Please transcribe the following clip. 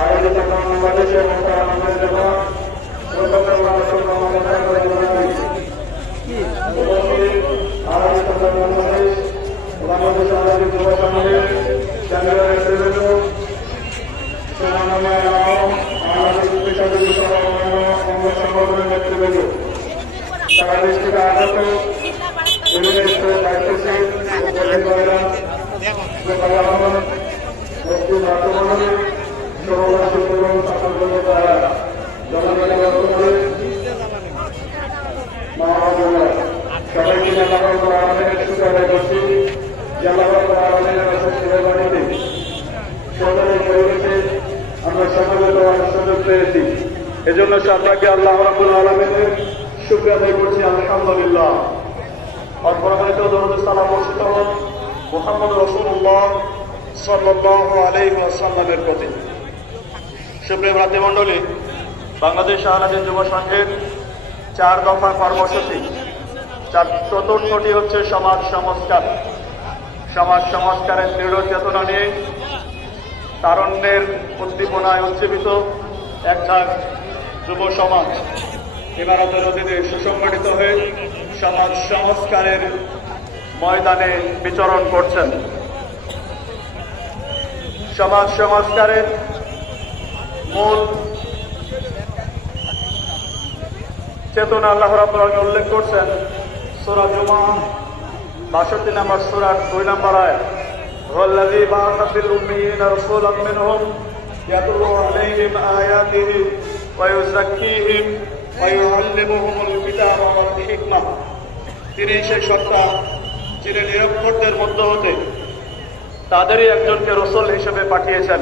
আয়োজিত বাংলাদেশের মোতারামের জন্য বাংলাদেশ আয়োজিত যুব সমাজের জানুয়ারি সংগঠনের নেতৃবৃন্দ সারা দেশ থেকে আগত বিভিন্ন স্তরের দায়িত্বশীল সবাইকে সুবিধা করছি বাড়িতে সরকারের পরিবেশে আমরা সমাবেত সুযোগ পেয়েছি। এজন্য আপনাকে আল্লাহ রাব্বুল আলামিনের শুকরিয়া আদায় করছি, আলহামদুলিল্লাহ। অপরাজিত দরুদ সালাম বর্ষিত হোক মুহাম্মদ রাসূলুল্লাহ সাল্লাল্লাহু আলাইহি ওয়াসাল্লামের প্রতি। সুপ্রিয় ভ্রাতৃমণ্ডলী, বাংলাদেশ আহলাদিস যুব সংঘের 4 দফা কর্মসূচি, চতুর্থটি হচ্ছে সমাজ সংস্কার। সমাজ সংস্কারের দৃঢ় চেতনা নিয়ে তারুণ্যের উদ্দীপনায় উজ্জীবিত একটা যুব সমাজ ইমারতের অধীনে সুসংগঠিত হয়ে সমাজ সংস্কারের ময়দানে বিচরণ করছেন। সমাজ সংস্কারের মূল চেতনা আল্লাহ রাব্বুল আলামিন উল্লেখ করছেন সূরা জুমা 62 নম্বর সূরার 2 নম্বর আয়াত, ওয়াল্লাযী বা'আসা ফিল উম্মিয়িনা রাসূলাম মিনহুম ইয়াতলু আলাইহিম আয়াতিহি ওয়া ইউযাক্কিহিম ওয়া ইউআল্লিমুহুমুল কিতাবা ওয়াল হিকমাহ। তিনি সেই সত্তা যিনি নিরক্ষরদের মধ্য হতে তাদেরই একজনকে রাসূল হিসেবে পাঠিয়েছেন